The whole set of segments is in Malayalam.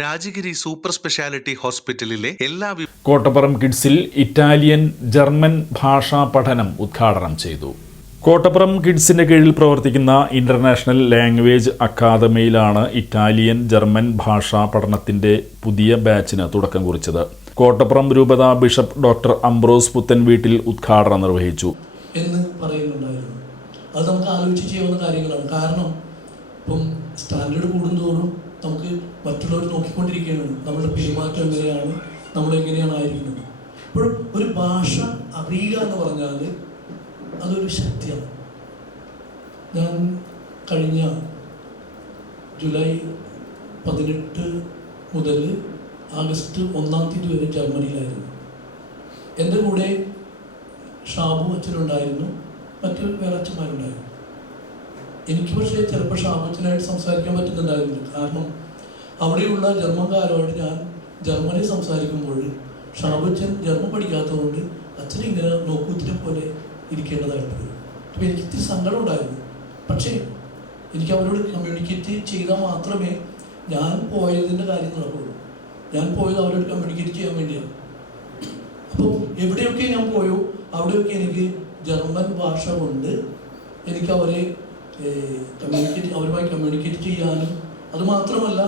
രാജഗിരി സൂപ്പർ സ്പെഷ്യാലിറ്റി ഹോസ്പിറ്റലിലെ എല്ലാ കോട്ടപ്പുറം കിഡ്സിൽ ഇറ്റാലിയൻ ജർമ്മൻ ഭാഷാ പഠനം ഉദ്ഘാടനം ചെയ്തു. കോട്ടപ്പുറം കിഡ്സിന്റെ കീഴിൽ പ്രവർത്തിക്കുന്ന ഇന്റർനാഷണൽ ലാംഗ്വേജ് അക്കാദമിയിലാണ് ഇറ്റാലിയൻ ജർമ്മൻ ഭാഷാ പഠനത്തിന്റെ പുതിയ ബാച്ചിന് തുടക്കം കുറിച്ചത്. കോട്ടപ്പുറം രൂപത ബിഷപ്പ് ഡോക്ടർ അംബ്രോസ് പുത്തൻ വീട്ടിൽ ഉദ്ഘാടനം നിർവഹിച്ചു. എന്ന് പറയുന്നുണ്ടായിരുന്നു. അത് നമുക്ക് ആലോചിച്ച് ചെയ്യാവുന്ന കാര്യങ്ങളാണ്. കാരണം ഇപ്പം സ്റ്റാൻഡേർഡ് കൂടുന്നതോറും നമുക്ക് മറ്റുള്ളവർ നോക്കിക്കൊണ്ടിരിക്കുകയാണ്. നമ്മുടെ പെരുമാറ്റം എങ്ങനെയാണ്? നമ്മൾ എങ്ങനെയാണ് ആയിരിക്കുന്നത്? അപ്പോൾ ഒരു ഭാഷ അറിയുക എന്ന് പറഞ്ഞാൽ അതൊരു ശക്തിയാണ്. ഞാൻ കഴിഞ്ഞ ജൂലൈ പതിനെട്ട് മുതൽ ആഗസ്റ്റ് ഒന്നാം തീയതി വരെ ജർമ്മനിയിലായിരുന്നു. എന്റെ കൂടെ ഷാബു അച്ഛനുണ്ടായിരുന്നു. മറ്റ് വേറെ അച്ഛന്മാരുണ്ടായിരുന്നു. എനിക്ക് പക്ഷേ ചിലപ്പോൾ ഷാമച്ചനായിട്ട് സംസാരിക്കാൻ പറ്റുന്നുണ്ടായിരുന്നില്ല കാരണം അവിടെയുള്ള ജർമ്മൻകാരോട് ഞാൻ ജർമ്മനി സംസാരിക്കുമ്പോൾ ഷാബച്ചൻ ജർമ്മൻ പഠിക്കാത്തതുകൊണ്ട് അച്ഛൻ ഇങ്ങനെ നോക്കൂത്തിനെ പോലെ ഇരിക്കേണ്ടതായിട്ടുണ്ട് അപ്പോൾ എനിക്ക് ഇത്തിരി സങ്കടം ഉണ്ടായിരുന്നു പക്ഷേ എനിക്ക് അവരോട് കമ്മ്യൂണിക്കേറ്റ് ചെയ്താൽ മാത്രമേ ഞാൻ പോയതിന്റെ കാര്യം നടക്കുള്ളൂ ഞാൻ പോയത് അവരോട് കമ്മ്യൂണിക്കേറ്റ് ചെയ്യാൻ വേണ്ടിയാണ്. അപ്പോൾ എവിടെയൊക്കെ ഞാൻ പോയോ അവിടെയൊക്കെ എനിക്ക് ജർമ്മൻ ഭാഷ കൊണ്ട് എനിക്ക് അവരെ കമ്മ്യൂണിക്കേറ്റ് അവരുമായി കമ്മ്യൂണിക്കേറ്റ് ചെയ്യാനും അതുമാത്രമല്ല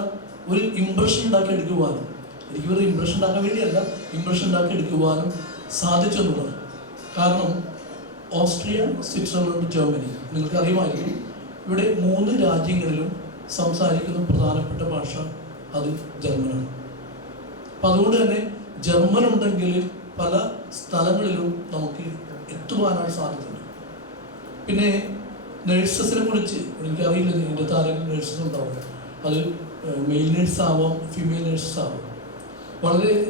ഒരു ഇമ്പ്രഷൻ ഉണ്ടാക്കി എടുക്കുവാനും. എനിക്ക് ഒരു ഇമ്പ്രഷൻ ഉണ്ടാക്കാൻ വേണ്ടിയല്ല ഇമ്പ്രഷൻ ഉണ്ടാക്കി എടുക്കുവാനും സാധിച്ചെന്നുള്ളത് കാരണം ഓസ്ട്രിയ സ്വിറ്റ്സർലൻഡ് ജർമ്മനി നിങ്ങൾക്ക് അറിയുമായിരിക്കും ഇവിടെ മൂന്ന് രാജ്യങ്ങളിലും സംസാരിക്കുന്ന പ്രധാനപ്പെട്ട ഭാഷ അത് ജർമ്മനാണ്. അപ്പം അതുകൊണ്ട് തന്നെ ജർമ്മൻ ഉണ്ടെങ്കിൽ പല സ്ഥലങ്ങളിലും നമുക്ക് എത്തുവാനാണ് സാധ്യതയുണ്ട് പിന്നെ നഴ്സസിനെ കുറിച്ച് എനിക്കറിയില്ല എന്റെ താരം നഴ്സസ് ഉണ്ടാവും അത് മെയിൽ നേഴ്സ് ആവാം ഫീമെയിൽ നേഴ്സസ് ആവാം. വളരെ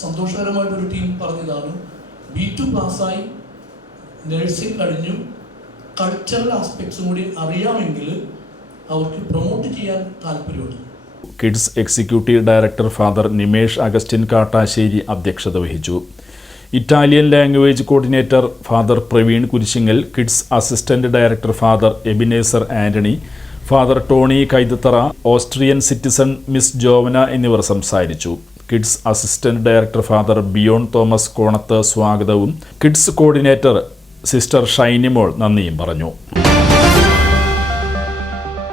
സന്തോഷകരമായിട്ടൊരു ടീം പറഞ്ഞതാണ്. ബി ടു പാസ്സായി നഴ്സിംഗ് കഴിഞ്ഞു. കൾച്ചറൽ ആസ്പെക്ട്സും കൂടി അറിയാമെങ്കിൽ അവർക്ക് പ്രൊമോട്ട് ചെയ്യാൻ താല്പര്യമുണ്ട്. Kids executive director father Nimesh Augustine Kattassery അധ്യക്ഷത വഹിച്ചു. Italian language coordinator father Praveen Kurisingal kids assistant director father Ebenezer Antony father Tony Kaithathara Austrian citizen miss Jovana എന്നിവർ സംസാരിച്ചു. Kids assistant director father Biyon Thomas Konath സ്വാഗതവും. കിഡ്സ് കോർഡിനേറ്റർ സിസ്റ്റർ ഷൈനിമോൾ നന്ദിയും പറഞ്ഞു.